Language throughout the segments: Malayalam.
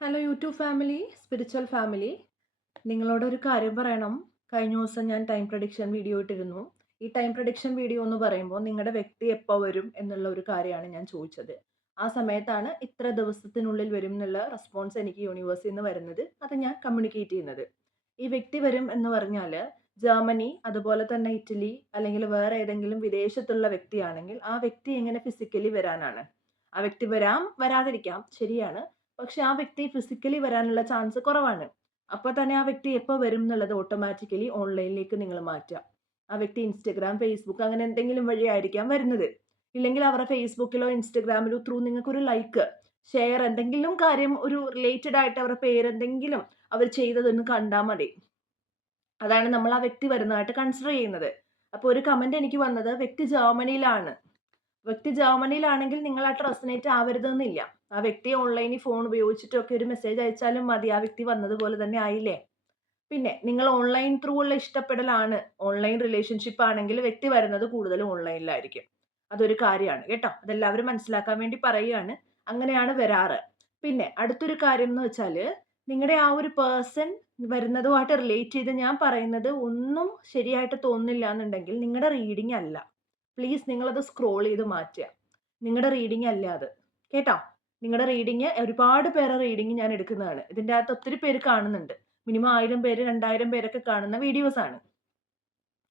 Hello YouTube family, spiritual family. നിങ്ങളോടൊരു കാര്യം പറയണം. കഴിഞ്ഞ ദിവസം ഞാൻ ടൈം പ്രഡിക്ഷൻ വീഡിയോ ഇട്ടിരുന്നു. ഈ ടൈം പ്രഡിക്ഷൻ വീഡിയോ എന്ന് പറയുമ്പോൾ നിങ്ങളുടെ വ്യക്തി എപ്പോൾ വരും എന്നുള്ള ഒരു കാര്യമാണ് ഞാൻ ചോദിച്ചത്. ആ സമയത്താണ് ഇത്ര ദിവസത്തിനുള്ളിൽ വരും എന്നുള്ള റെസ്പോൺസ് എനിക്ക് യൂണിവേഴ്സിൽ നിന്ന് വരുന്നത്. അത് ഞാൻ കമ്മ്യൂണിക്കേറ്റ് ചെയ്യുന്നത്. ഈ വ്യക്തി വരും എന്ന് പറഞ്ഞാൽ ജർമ്മനി, അതുപോലെ തന്നെ ഇറ്റലി, അല്ലെങ്കിൽ വേറെ ഏതെങ്കിലും വിദേശത്തുള്ള വ്യക്തിയാണെങ്കിൽ ആ വ്യക്തി എങ്ങനെ ഫിസിക്കലി വരാനാണ്. ആ വ്യക്തി വരാം, വരാതിരിക്കാം, ശരിയാണ്. പക്ഷെ ആ വ്യക്തി ഫിസിക്കലി വരാനുള്ള ചാൻസ് കുറവാണ്. അപ്പോൾ തന്നെ ആ വ്യക്തി എപ്പോൾ വരും എന്നുള്ളത് ഓട്ടോമാറ്റിക്കലി ഓൺലൈനിലേക്ക് നിങ്ങൾ മാറ്റുക. ആ വ്യക്തി ഇൻസ്റ്റഗ്രാം, ഫേസ്ബുക്ക് അങ്ങനെ എന്തെങ്കിലും വഴിയായിരിക്കാം വരുന്നത്. ഇല്ലെങ്കിൽ അവരുടെ ഫേസ്ബുക്കിലോ ഇൻസ്റ്റഗ്രാമിലോ ത്രൂ നിങ്ങൾക്കൊരു ലൈക്ക്, ഷെയർ, എന്തെങ്കിലും കാര്യം ഒരു റിലേറ്റഡ് ആയിട്ട് അവരുടെ പേരെന്തെങ്കിലും അവർ ചെയ്തതൊന്ന് കണ്ടാൽ മതി. അതാണ് നമ്മൾ ആ വ്യക്തി വരുന്നതായിട്ട് കൺസിഡർ ചെയ്യുന്നത്. അപ്പോൾ ഒരു കമന്റ് എനിക്ക് വന്നത്, വ്യക്തി ജർമ്മനിയിലാണ്. വ്യക്തി ജർമ്മനിയിലാണെങ്കിൽ നിങ്ങളായിട്ട് റെസനേറ്റ് ആവരുതെന്നില്ല. ആ വ്യക്തി ഓൺലൈനിൽ ഫോൺ ഉപയോഗിച്ചിട്ടൊക്കെ ഒരു മെസ്സേജ് അയച്ചാലും മതി. ആ വ്യക്തി വന്നതുപോലെ തന്നെ ആയില്ലേ? പിന്നെ നിങ്ങൾ ഓൺലൈൻ ത്രൂ ഉള്ള ഇഷ്ടപ്പെടലാണ്, ഓൺലൈൻ റിലേഷൻഷിപ്പ് ആണെങ്കിൽ വ്യക്തി വരുന്നത് കൂടുതലും ഓൺലൈനിലായിരിക്കും. അതൊരു കാര്യമാണ് കേട്ടോ. അതെല്ലാവരും മനസ്സിലാക്കാൻ വേണ്ടി പറയുകയാണ്. അങ്ങനെയാണ് വരാറ്. പിന്നെ അടുത്തൊരു കാര്യം എന്ന് വെച്ചാല്, നിങ്ങളുടെ ആ ഒരു പേഴ്സൺ വരുന്നതുമായിട്ട് റിലേറ്റ് ചെയ്ത് ഞാൻ പറയുന്നത് ഒന്നും ശരിയായിട്ട് തോന്നുന്നില്ല എന്നുണ്ടെങ്കിൽ നിങ്ങളുടെ റീഡിംഗ് അല്ല. പ്ലീസ് നിങ്ങളത് സ്ക്രോൾ ചെയ്ത് മാറ്റുക. നിങ്ങളുടെ റീഡിംഗ് അല്ല അത്. കേട്ടോ? നിങ്ങളുടെ റീഡിംഗ് ഒരുപാട് പേരെ റീഡിംഗ് ഞാൻ എടുക്കുന്നതാണ്. ഇതിൻ്റെ അകത്ത് ഒത്തിരി പേര് കാണുന്നുണ്ട്. മിനിമം 1000 പേര് 2000 പേരൊക്കെ കാണുന്ന വീഡിയോസ് ആണ്.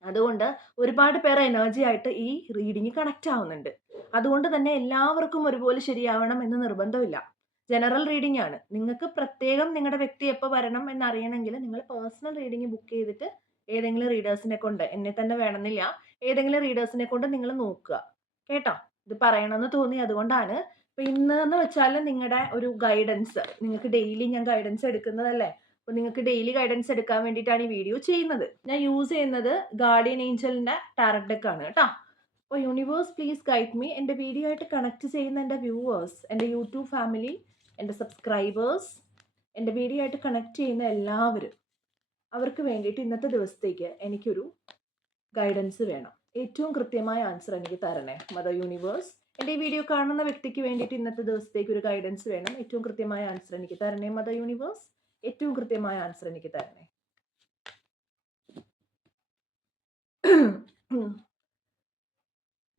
അതുകൊണ്ട് ഒരുപാട് പേർ എനർജി ആയിട്ട് ഈ റീഡിംഗ് കണക്ട് ആവുന്നുണ്ട്. അതുകൊണ്ട് തന്നെ എല്ലാവർക്കും ഒരുപോലെ ശരിയാവണം എന്ന് നിർബന്ധമില്ല. ജനറൽ റീഡിംഗ് ആണ്. നിങ്ങൾക്ക് പ്രത്യേകം നിങ്ങളുടെ വ്യക്തി എപ്പോൾ വരണം എന്നറിയണമെങ്കിൽ നിങ്ങൾ പേഴ്സണൽ റീഡിംഗ് ബുക്ക് ചെയ്തിട്ട് ഏതെങ്കിലും റീഡേഴ്സിനെ കൊണ്ട്, എന്നെ തന്നെ വേണമെന്നില്ല, ഏതെങ്കിലും റീഡേഴ്സിനെ കൊണ്ട് നിങ്ങൾ നോക്കുക. കേട്ടോ? ഇത് പറയണമെന്ന് തോന്നി, അതുകൊണ്ടാണ്. ഇപ്പൊ ഇന്ന് എന്ന് വെച്ചാൽ നിങ്ങളുടെ ഒരു ഗൈഡൻസ്, നിങ്ങൾക്ക് ഡെയിലി ഞാൻ ഗൈഡൻസ് എടുക്കുന്നതല്ലേ. അപ്പോൾ നിങ്ങൾക്ക് ഡെയിലി ഗൈഡൻസ് എടുക്കാൻ വേണ്ടിയിട്ടാണ് ഈ വീഡിയോ ചെയ്യുന്നത്. ഞാൻ യൂസ് ചെയ്യുന്നത് ഗാർഡിയൻ ഏഞ്ചലിന്റെ ടാരറ്റ് ഡെക്ക് ആണ് കേട്ടോ. അപ്പോൾ യൂണിവേഴ്സ് പ്ലീസ് ഗൈഡ് മീ. എൻ്റെ വീഡിയോ ആയിട്ട് കണക്ട് ചെയ്യുന്ന എൻ്റെ വ്യൂവേഴ്സ്, എൻ്റെ യൂട്യൂബ് ഫാമിലി, എൻ്റെ സബ്സ്ക്രൈബേഴ്സ്, എൻ്റെ വീഡിയോ ആയിട്ട് കണക്ട് ചെയ്യുന്ന എല്ലാവരും, അവർക്ക് വേണ്ടിയിട്ട് ഇന്നത്തെ ദിവസത്തേക്ക് എനിക്കൊരു ഗൈഡൻസ് വേണം. ഏറ്റവും കൃത്യമായ ആൻസർ എനിക്ക് തരണേ മദർ യൂണിവേഴ്സ്. എൻ്റെ ഈ വീഡിയോ കാണുന്ന വ്യക്തിക്ക് വേണ്ടിയിട്ട് ഇന്നത്തെ ദിവസത്തേക്ക് ഒരു ഗൈഡൻസ് വേണം. ഏറ്റവും കൃത്യമായ ആൻസർ എനിക്ക് തരണേ മദർ യൂണിവേഴ്സ്. ഏറ്റവും കൃത്യമായ ആൻസർ എനിക്ക് തരണേ.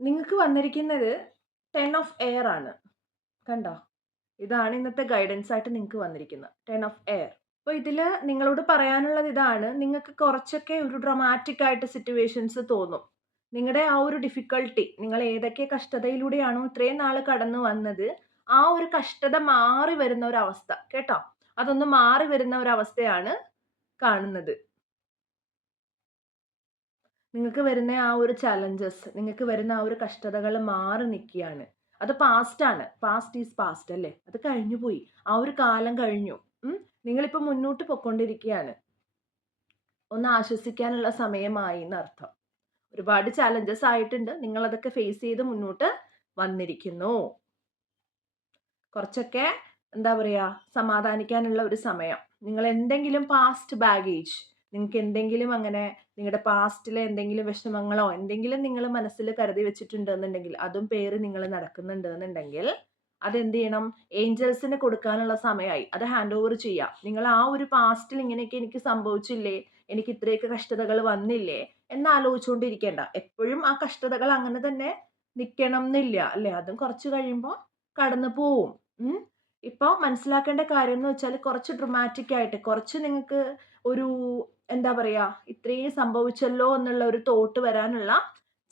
നിങ്ങൾക്ക് വന്നിരിക്കുന്നത് 10 ഓഫ് എയർ ആണ്. കണ്ടോ? ഇതാണ് ഇന്നത്തെ ഗൈഡൻസ് ആയിട്ട് നിങ്ങൾക്ക് വന്നിരിക്കുന്നത്, 10 ഓഫ് എയർ. അപ്പോൾ ഇതിൽ നിങ്ങളോട് പറയാനുള്ളത് ഇതാണ്. നിങ്ങൾക്ക് കുറച്ചൊക്കെ ഒരു ഡ്രമാറ്റിക് ആയിട്ട് സിറ്റുവേഷൻസ് തോന്നും. നിങ്ങളുടെ ആ ഒരു ഡിഫിക്കൽട്ടി, നിങ്ങൾ ഏതൊക്കെ കഷ്ടതയിലൂടെയാണോ ഇത്രയും നാൾ കടന്നു വന്നത്, ആ ഒരു കഷ്ടത മാറി വരുന്ന ഒരു അവസ്ഥ, കേട്ടോ? അതൊന്ന് മാറി വരുന്ന ഒരു അവസ്ഥയാണ് കാണുന്നത്. നിങ്ങൾക്ക് വരുന്ന ആ ഒരു ചലഞ്ചസ്, നിങ്ങൾക്ക് വരുന്ന ആ ഒരു കഷ്ടതകൾ മാറി നിൽക്കുകയാണ്. അത് പാസ്റ്റ് ആണ്. പാസ്റ്റ് ഈസ് പാസ്റ്റ് അല്ലേ? അത് കഴിഞ്ഞു പോയി. ആ ഒരു കാലം കഴിഞ്ഞു. നിങ്ങളിപ്പോൾ മുന്നോട്ട് പൊയ്ക്കൊണ്ടിരിക്കുകയാണ്. ഒന്ന് ആശ്വസിക്കാനുള്ള സമയമായി എന്നർത്ഥം. ഒരുപാട് ചാലഞ്ചസ് ആയിട്ടുണ്ട്. നിങ്ങൾ അതൊക്കെ ഫേസ് ചെയ്ത് മുന്നോട്ട് വന്നിരിക്കുന്നു. കുറച്ചൊക്കെ എന്താ പറയുക, സമാധാനിക്കാനുള്ള ഒരു സമയം. നിങ്ങൾ എന്തെങ്കിലും പാസ്റ്റ് ബാഗേജ്, നിങ്ങൾക്ക് എന്തെങ്കിലും അങ്ങനെ നിങ്ങളുടെ പാസ്റ്റിലെ എന്തെങ്കിലും വിഷമങ്ങളോ എന്തെങ്കിലും നിങ്ങൾ മനസ്സിൽ കരുതി വെച്ചിട്ടുണ്ടെന്നുണ്ടെങ്കിൽ, അതും പേര് നിങ്ങൾ നടക്കുന്നുണ്ടെന്നുണ്ടെങ്കിൽ, അതെന്ത് ചെയ്യണം? ഏഞ്ചൽസിന് കൊടുക്കാനുള്ള സമയമായി. അത് ഹാൻഡ് ഓവർ ചെയ്യാം. നിങ്ങൾ ആ ഒരു പാസ്റ്റിൽ ഇങ്ങനെയൊക്കെ എനിക്ക് സംഭവിച്ചില്ലേ, എനിക്ക് ഇത്രയൊക്കെ കഷ്ടതകൾ വന്നില്ലേ എന്ന് ആലോചിച്ചുകൊണ്ടിരിക്കേണ്ട. എപ്പോഴും ആ കഷ്ടതകൾ അങ്ങനെ തന്നെ നിൽക്കണം എന്നില്ല അല്ലേ? അതും കുറച്ച് കഴിയുമ്പോൾ കടന്നു പോവും. ഇപ്പോൾ മനസ്സിലാക്കേണ്ട കാര്യം എന്ന് വെച്ചാൽ, കുറച്ച് ഡ്രമാറ്റിക് ആയിട്ട്, കുറച്ച് നിങ്ങൾക്ക് ഒരു എന്താ പറയാ, ഇത്രയും സംഭവിച്ചല്ലോ എന്നുള്ള ഒരു തോട്ട് വരാനുള്ള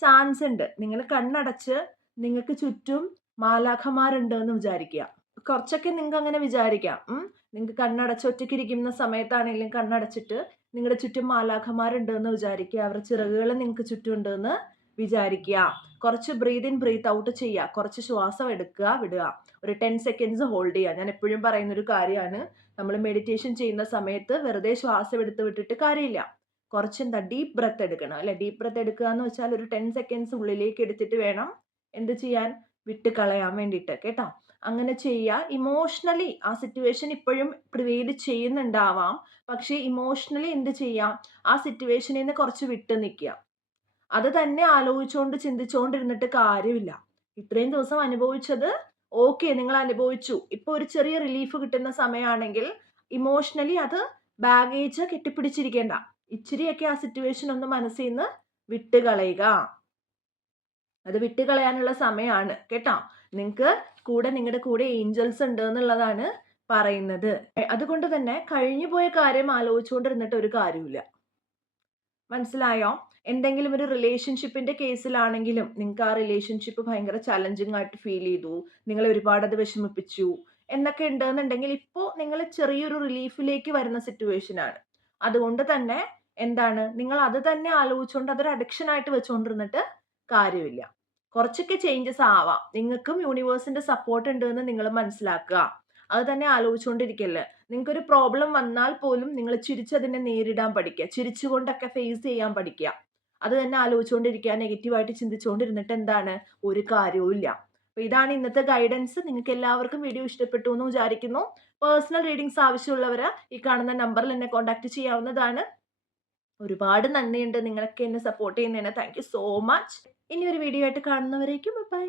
ചാൻസ് ഉണ്ട്. നിങ്ങൾ കണ്ണടച്ച് നിങ്ങൾക്ക് ചുറ്റും മാലാഖമാരുണ്ട് എന്ന് വിചാരിക്കുക. കുറച്ചൊക്കെ നിങ്ങൾക്ക് അങ്ങനെ വിചാരിക്കാം. നിങ്ങൾക്ക് കണ്ണടച്ച് ഒറ്റയ്ക്കിരിക്കുന്ന സമയത്താണെങ്കിലും കണ്ണടച്ചിട്ട് നിങ്ങളുടെ ചുറ്റും മാലാഖമാരുണ്ട് എന്ന് വിചാരിക്കുക. അവരുടെ ചിറകുകൾ നിങ്ങൾക്ക് ചുറ്റും ഉണ്ട് എന്ന് വിചാരിക്കുക. കുറച്ച് ബ്രീത്ത് ഇൻ ബ്രീത്ത് ഔട്ട് ചെയ്യുക. കുറച്ച് ശ്വാസം എടുക്കുക, വിടുക. ഒരു 10 സെക്കൻഡ്സ് ഹോൾഡ് ചെയ്യുക. ഞാൻ എപ്പോഴും പറയുന്ന ഒരു കാര്യമാണ്. നമ്മൾ മെഡിറ്റേഷൻ ചെയ്യുന്ന സമയത്ത് വെറുതെ ശ്വാസം എടുത്ത് വിട്ടിട്ട് കാര്യമില്ല. കുറച്ച് ഡീപ്പ് ബ്രത്ത് എടുക്കണം അല്ലെ? ഡീപ്പ് ബ്രത്ത് എടുക്കുക എന്ന് വെച്ചാൽ ഒരു 10 സെക്കൻഡ്സ് ഉള്ളിലേക്ക് എടുത്തിട്ട് വേണം എന്ത് ചെയ്യാൻ? വിട്ട് കളയാൻ വേണ്ടിയിട്ട്, കേട്ടോ? അങ്ങനെ ചെയ്യുക. ഇമോഷണലി ആ സിറ്റുവേഷൻ ഇപ്പോഴും പ്രിവെയിൽ ചെയ്യുന്നുണ്ടാവാം. പക്ഷേ ഇമോഷണലി എന്ത് ചെയ്യാം? ആ സിറ്റുവേഷനിൽ നിന്ന് കുറച്ച് വിട്ട് നിൽക്കുക. അത് തന്നെ ആലോചിച്ചുകൊണ്ട് ചിന്തിച്ചുകൊണ്ടിരുന്നിട്ട് കാര്യമില്ല. ഇത്രയും ദിവസം അനുഭവിച്ചത് ഓക്കെ, നിങ്ങൾ അനുഭവിച്ചു. ഇപ്പൊ ഒരു ചെറിയ റിലീഫ് കിട്ടുന്ന സമയമാണെങ്കിൽ ഇമോഷണലി അത് ബാഗേജ് കെട്ടിപ്പിടിച്ചിരിക്കേണ്ട. ഇച്ചിരിയൊക്കെ ആ സിറ്റുവേഷൻ ഒന്ന് മനസ്സിൽ നിന്ന് വിട്ടുകളയുക. അത് വിട്ടുകളയാനുള്ള സമയമാണ് കേട്ടോ. നിങ്ങൾക്ക് നിങ്ങളുടെ കൂടെ ഏഞ്ചൽസ് ഉണ്ട് എന്നുള്ളതാണ് പറയുന്നത്. അതുകൊണ്ട് തന്നെ കഴിഞ്ഞു പോയ കാര്യം ആലോചിച്ചുകൊണ്ടിരുന്നിട്ട് ഒരു കാര്യമില്ല. മനസ്സിലായോ? എന്തെങ്കിലും ഒരു റിലേഷൻഷിപ്പിന്റെ കേസിലാണെങ്കിലും നിങ്ങൾക്ക് ആ റിലേഷൻഷിപ്പ് ഭയങ്കര ചലഞ്ചിങ് ആയിട്ട് ഫീൽ ചെയ്തു, നിങ്ങളെ ഒരുപാട് അത് വിഷമിപ്പിച്ചു എന്നൊക്കെ ഉണ്ടെന്നുണ്ടെങ്കിൽ ഇപ്പോൾ നിങ്ങൾ ചെറിയൊരു റിലീഫിലേക്ക് വരുന്ന സിറ്റുവേഷൻ ആണ്. അതുകൊണ്ട് തന്നെ എന്താണ്, നിങ്ങൾ അത് തന്നെ ആലോചിച്ചുകൊണ്ട് അതൊരു അഡിക്ഷൻ ആയിട്ട് വെച്ചുകൊണ്ടിരുന്നിട്ട് കാര്യമില്ല. കുറച്ചൊക്കെ ചേഞ്ചസ് ആവാം. നിങ്ങൾക്കും യൂണിവേഴ്സിന്റെ സപ്പോർട്ട് ഉണ്ട് എന്ന് നിങ്ങൾ മനസ്സിലാക്കുക. അത് തന്നെ ആലോചിച്ചുകൊണ്ടിരിക്കല്ലേ. നിങ്ങൾക്കൊരു പ്രോബ്ലം വന്നാൽ പോലും നിങ്ങൾ ചിരിച്ചതിനെ നേരിടാൻ പഠിക്കുക. ചിരിച്ചുകൊണ്ടൊക്കെ ഫേസ് ചെയ്യാൻ പഠിക്കുക. അത് തന്നെ ആലോചിച്ചുകൊണ്ടിരിക്കുക. നെഗറ്റീവായിട്ട് ചിന്തിച്ചുകൊണ്ടിരുന്നിട്ട് എന്താണ്, ഒരു കാര്യവും ഇല്ല. അപ്പൊ ഇതാണ് ഇന്നത്തെ ഗൈഡൻസ്. നിങ്ങൾക്ക് എല്ലാവർക്കും വീഡിയോ ഇഷ്ടപ്പെട്ടു എന്ന് വിചാരിക്കുന്നു. പേഴ്സണൽ റീഡിങ്സ് ആവശ്യമുള്ളവര് ഈ കാണുന്ന നമ്പറിൽ എന്നെ കോൺടാക്ട് ചെയ്യാവുന്നതാണ്. ഒരുപാട് നന്ദിയുണ്ട് നിങ്ങളൊക്കെ എന്നെ സപ്പോർട്ട് ചെയ്യുന്നതിന്. Thank you so much. ഇനി ഒരു വീഡിയോ ആയിട്ട് കാണുന്നവരേക്കും ബൈ.